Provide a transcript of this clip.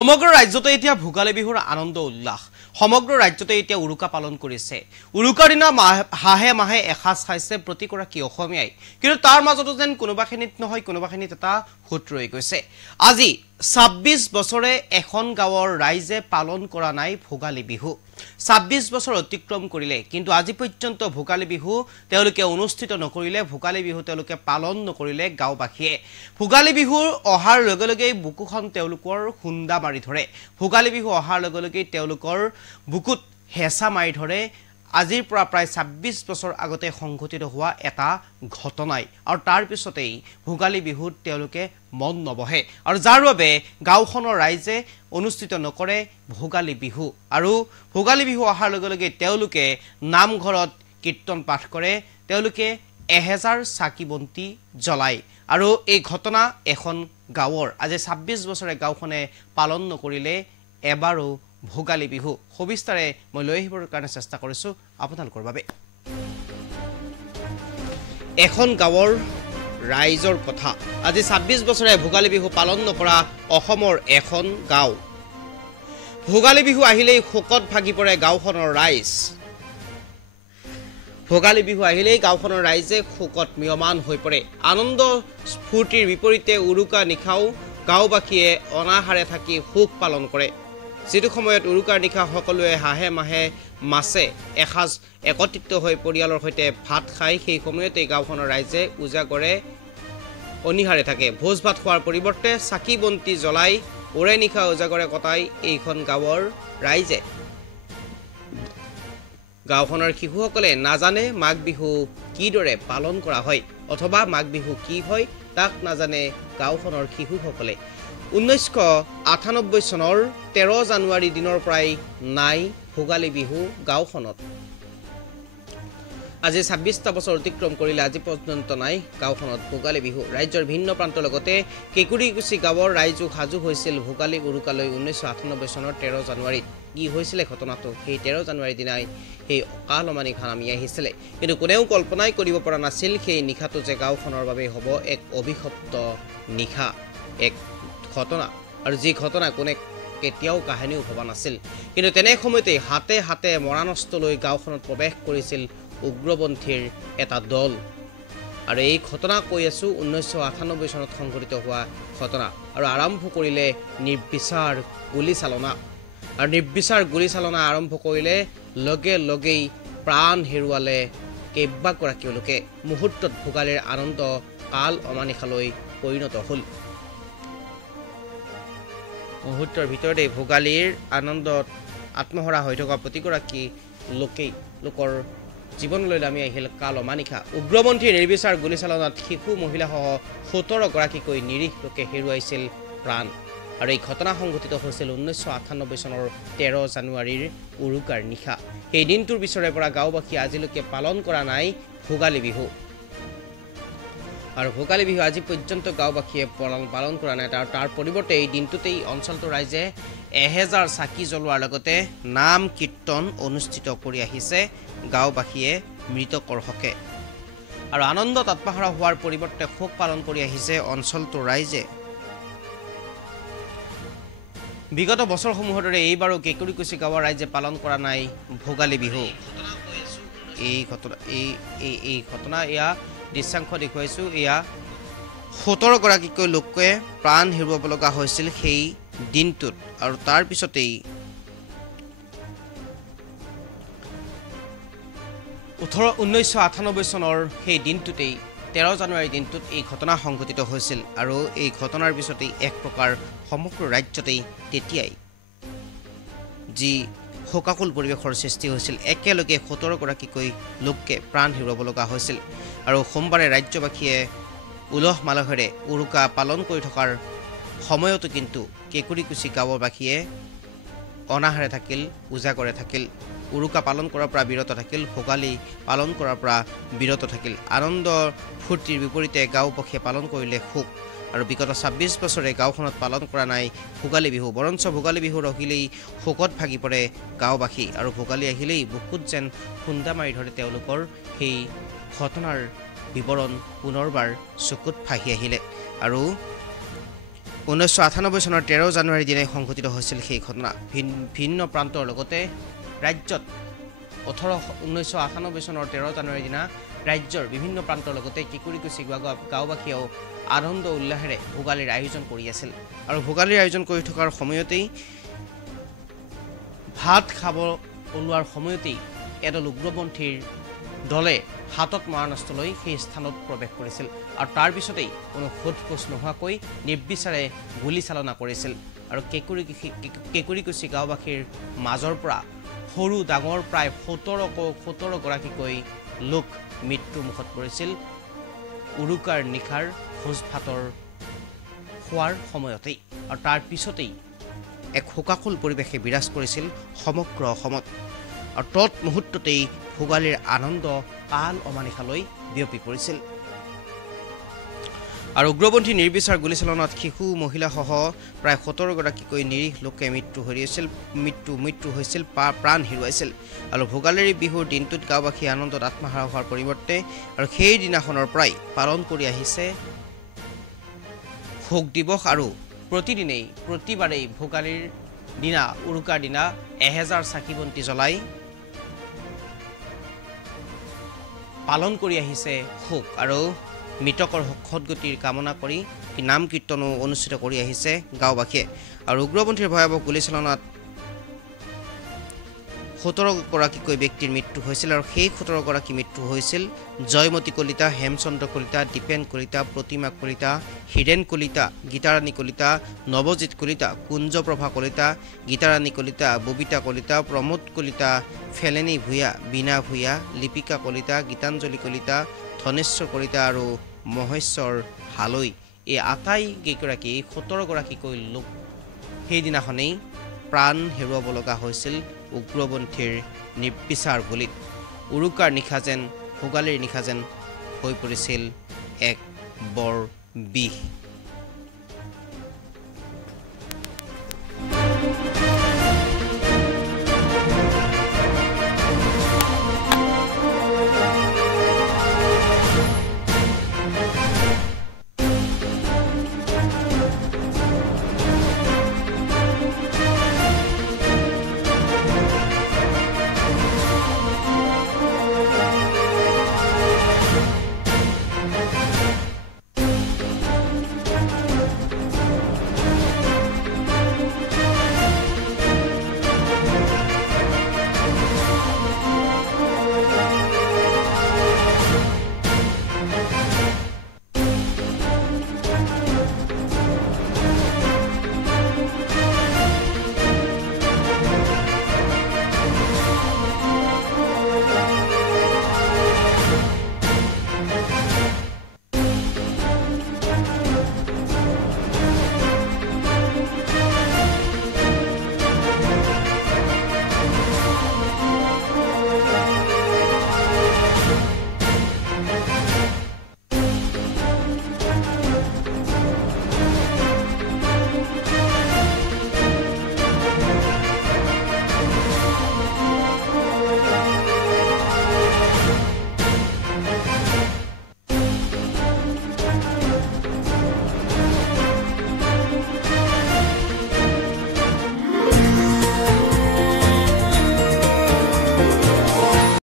সমগ্ৰ ৰাজ্যতে এতিয়া ভোগালী বিহুৰ আনন্দ উল্লাস সমগ্ৰ ৰাজ্যতে এতিয়া উৰুকা পালন কৰিছে উৰুকাৰ দিনা হাহে মাহে এসাজ খাইছে প্ৰতিগৰাকী অসমীয়াই কিন্তু তাৰ মাজতো যেন কোনোবাখিনিত নহয় কোনোবাখিনিত এটা হুট ৰৈ গৈছে আজি ২৬ বছৰে এখন গাঁৱৰ ৰাইজে পালন কৰা নাই ভোগালী বিহু ২৬ বছৰ অতিক্ৰম কৰিলে কিন্তু আজি পৰ্যন্ত ভোগালী বিহু তেওঁলোকে অনুষ্ঠিত নকৰিলে ভোগালী বিহু তেওঁলোকে পালন নকৰিলে গাঁওবাসীয়ে ভোগালী বিহুৰ অহাৰ লগে লগে বুকুখন তেওঁলোকৰ খুন্দা মাৰি ধৰে ভোগালী বিহু অহাৰ লগে লগে তেওঁলোকৰ বুকুত হেঁচা মাৰি ধৰে আজিৰ পৰা প্ৰায় ২৬ বছৰ আগতে সংঘটিত হোৱা এটা ঘটনাই আৰু তাৰ পিছতেই ভোগালী বিহুত তেওঁলোকে মন নবহে আৰু যাৰ বাবে গাঁওখনৰ ৰাইজে অনুষ্ঠিত নকৰে ভোগালী বিহু আৰু ভোগালী বিহু অহাৰ লগে লগে তেওঁলোকে নামঘৰত কীৰ্তন পাঠ কৰে তেওঁলোকে ১০০০ চাকি বন্তি জ্বলায় আৰু এই ঘটনা এখন গাঁৱৰ আজি ২৬ বছৰে গাঁওখনে পালন নকৰিলে এবাৰো ভোগালী বিহু সবিস্তাৰে মই লৈ আহিবৰ কাৰণে চেষ্টা কৰিছো আপোনালোকৰ বাবে এখন গাঁৱৰ ৰাইজৰ কথা আজি ২৬ বছৰে ভোগালী বিহু পালন নকৰা অসমৰ এখন গাঁও ভোগালী বিহু আহিলেই শোকত ভাগি পৰে গাঁওখনৰ ৰাইজ ভোগালী বিহু আহিলেই গাঁওখনৰ ৰাইজে শোকত মিয়মান হৈ পৰে আনন্দ স্ফূৰ্তিৰ বিপৰীতে উৰুকা নিশাও গাঁওবাসীয়ে অনাহাৰে থাকি শোক পালন কৰে যিটো সময়ত উৰুকাৰ নিশা সকলোৱে হাহে মাহে মাছে এসাজ একত্ৰিত হৈ পৰিয়ালৰ সৈতে ভাত খাই সেই সময়তে গাঁওখনৰ ৰাইজে উজাগৰে অনিহাৰে থাকে ভোজ ভাত খোৱাৰ পৰিৱৰ্তে চাকি বন্তি জ্বলাই ওৰে নিশা উজাগৰে কটাই এইখন গাঁৱৰ ৰাইজে গাঁওখনৰ শিশুসকলে নাজানে মাঘ বিহু কিদৰে পালন কৰা হয় অথবা মাঘ বিহু কি হয় তাক নাজানে গাঁওখনৰ শিশুসকলে ১৯৯৮ চনৰ ১৩ জানুৱাৰী দিনৰ পৰাই নাই ভোগালী বিহু গাঁওখনত আজি ২৬টা বছৰ অতিক্ৰম কৰিলে আজি পৰ্যন্ত নাই গাঁওখনত ভোগালী বিহু ৰাজ্যৰ ভিন্ন প্ৰান্তৰ লগতে কেকুৰিকুচি গাঁৱৰ ৰাইজো সাজু হৈছিল ভোগালী উৰুকালৈ ১৯৯৮ চনৰ ১৩ জানুৱাৰীত কি হৈছিলে ঘটনাটো সেই ১৩ জানুৱাৰী দিনাই সেই অকাল অমানিশা নামি আহিছিলে কিন্তু কোনেও কল্পনাই কৰিব পৰা নাছিল সেই নিশাটো যে গাঁওখনৰ বাবে হ'ব এক অভিশপ্ত নিশা এক ঘটনা আৰু যি ঘটনা কোনে কেতিয়াও কাহিনীও ভবা নাছিল কিন্তু তেনে সময়তে হাতে হাতে মৰানষ্ট লৈ গাঁওখনত প্ৰৱেশ কৰিছিল উগ্ৰপন্থীৰ এটা দল আৰু এই ঘটনা কৈ আছো ১৯৯৮ চনত সংঘটিত হোৱা ঘটনা আৰু আৰম্ভ কৰিলে নিৰ্বিচাৰ গুলীচালনা আৰু নিৰ্বিচাৰ গুলীচালনা আৰম্ভ কৰিলে লগে লগেই প্ৰাণ হেৰুৱালে কেইবাগৰাকীও লোকে মুহূৰ্তত ভোগালীৰ আনন্দ কাল অমানিশালৈ পৰিণত হ'ল মুহূৰ্তৰ ভিতৰতে ভোগালীৰ আনন্দত আত্মহৰা হৈ থকা প্ৰতিগৰাকী লোকৰ জীৱনলৈ নামি আহিল কাল অমানিশা উগ্ৰপন্থীৰ নিৰ্বিচাৰ গুলীচালনাত শিশু মহিলাসহ ১৭ গৰাকীকৈ নিৰীহ লোকে হেৰুৱাইছিল প্ৰাণ আৰু এই ঘটনা সংঘটিত হৈছিল ১৯৯৮ চনৰ ১৩ জানুৱাৰীৰ উৰুকাৰ নিশা সেই দিনটোৰ পিছৰে পৰা গাঁওবাসীয়ে আজিলৈকে পালন কৰা নাই ভোগালী বিহু আৰু ভোগালী বিহু আজি পৰ্যন্ত গাঁওবাসীয়ে পালন কৰা নাই তাৰ পৰিৱৰ্তে এই দিনটোতেই অঞ্চলটোৰ ৰাইজে ১০০০ চাকি জ্বলোৱাৰ লগতে নাম কীৰ্তন অনুষ্ঠিত কৰি আহিছে গাঁওবাসীয়ে মৃতকৰ হকে আৰু আনন্দত আত্মহাৰা হোৱাৰ পৰিৱৰ্তে শোক পালন কৰি আহিছে অঞ্চলটোৰ ৰাইজে বিগত বছৰসমূহৰ দৰে এইবাৰো কেকুৰিকুচি গাঁৱৰ ৰাইজে পালন কৰা নাই ভোগালী বিহু এই ঘটনা এয়া দৃশ্যাংশ দেখুৱাইছো এয়া ১৭ গৰাকীকৈ লোকে প্ৰাণ হেৰুৱাব লগা হৈছিল সেই দিনটোত আৰু তাৰ পিছতেই ১৯৯৮ চনৰ সেই দিনটোতেই ১৩ জানুৱাৰী দিনটোত এই ঘটনা সংঘটিত হৈছিল আৰু এই ঘটনাৰ পিছতেই এক প্ৰকাৰ সমগ্ৰ ৰাজ্যতেই তেতিয়াই যি শোকাকুল পৰিৱেশৰ সৃষ্টি হৈছিল একেলগে ১৭ গৰাকীকৈ লোকে প্ৰাণ হেৰুৱাব লগা হৈছিল আৰু সোমবাৰে ৰাজ্যবাসীয়ে উলহ মালহেৰে উৰুকা পালন কৰি থকাৰ সময়তো কিন্তু কেকুৰিকুচি গাঁওবাসীয়ে অনাহাৰে থাকিল উজাগৰে থাকিল উৰুকা পালন কৰাৰ পৰা বিৰত থাকিল ভোগালী পালন কৰাৰ পৰা বিৰত থাকিল আনন্দ ফূৰ্তিৰ বিপৰীতে গাঁওবাসীয়ে পালন কৰিলে শোক আৰু বিগত ২৬ বছৰে গাঁওখনত পালন কৰা নাই ভোগালী বিহু বৰঞ্চ ভোগালী বিহু আহিলেই শোকত ভাগি পৰে গাঁওবাসী আৰু ভোগালী আহিলেই বুকুত যেন খুন্দা মাৰি ধৰে তেওঁলোকৰ সেই ঘটনাৰ বিৱৰণ পুনৰবাৰ চকুত ভাহি আহিলে আৰু 1998 চনৰ 13 জানুৱাৰী দিনাই সংঘটিত হৈছিল সেই ঘটনা ভিন্ন প্ৰান্তৰ লগতে ৰাজ্যত 1998 চনৰ 13 জানুৱাৰী দিনা ৰাজ্যৰ বিভিন্ন প্ৰান্তৰ লগতে কেঁকুৰিকুছি গাঁওবাসীয়েও আনন্দ উল্লাহেৰে ভোগালীৰ আয়োজন কৰি আছিল আৰু ভোগালীৰ আয়োজন কৰি থকাৰ সময়তেই ভাত খাব ওলোৱাৰ সময়তেই এডল উগ্ৰপন্থীৰ দলে হাতত মাৰণাস্ত্ৰ লৈ সেই স্থানত প্ৰৱেশ কৰিছিল আৰু তাৰ পিছতেই কোনো সোধপোছ নোহোৱাকৈ নিৰ্বিচাৰে গুলীচালনা কৰিছিল আৰু কেঁকুৰিকুছি গাঁওবাসীৰ মাজৰ পৰা সৰু ডাঙৰ প্ৰায় 17 গৰাকীকৈ লোক মৃত্যুৰ মুখত পৰিছিল উৰুকাৰ নিশাৰ ভোজ ভাতৰ খোৱাৰ সময়তেই আৰু তাৰ পিছতেই এক শোকাকুল পৰিৱেশে বিৰাজ কৰিছিল সমগ্ৰ অসমত আৰু তৎ মুহূৰ্ততেই ভোগালীৰ আনন্দ কাল অমানিশালৈ বিয়পি পৰিছিল আৰু উগ্ৰপন্থী নিৰ্বিচাৰ গুলীচালনাত শিশু মহিলাসহ প্ৰায় 17 গৰাকীকৈ নিৰীহ লোকে মৃত্যু হৈছিল প্ৰাণ হেৰুৱাইছিল আৰু ভোগালীৰ বিহুৰ দিনটোত গাঁওবাসী আনন্দত আত্মহাৰা হোৱাৰ পৰিৱৰ্তে আৰু সেই দিনাখনৰ পৰাই পালন কৰি আহিছে শোক দিৱস আৰু প্ৰতিবাৰেই ভোগালীৰ দিনা উৰুকাৰ দিনা 1000 চাকি বন্তি জ্বলাই পালন কৰি আহিছে শোক আৰু মৃতকৰ সদ্গতিৰ কামনা কৰি নাম কীৰ্তনো অনুষ্ঠিত কৰি আহিছে গাঁওবাসীয়ে আৰু উগ্ৰপন্থীৰ ভয়াৱহ গুলীচালনাত 17 গৰাকীকৈ ব্যক্তিৰ মৃত্যু হৈছিল আৰু সেই 17 গৰাকী মৃত্যু হৈছিল জয়মতী কলিতা হেমচন্দ্ৰ কলিতা দীপেন কলিতা প্ৰতিমা কলিতা হীৰেণ কলিতা গীতাৰাণী কলিতা নৱজিৎ কলিতা কুঞ্জপ্ৰভা কলিতা গীতাৰাণী কলিতা ববিতা কলিতা প্ৰমোদ কলিতা ফেলেনী ভূঞা বীণা ভূঞা লিপিকা কলিতা গীতাঞ্জলি কলিতা ধনেশ্বৰ কলিতা আৰু মহেশ্বৰ হালৈ এই আটাইকেইগৰাকী 17 গৰাকীকৈ লোক সেইদিনাখনেই প্ৰাণ হেৰুৱাব লগা হৈছিল উগ্ৰপন্থীৰ নিৰ্বিচাৰ গুলীত উৰুকাৰ নিশা যেন ভোগালীৰ নিশা যেন হৈ পৰিছিল এক বৰ বিষ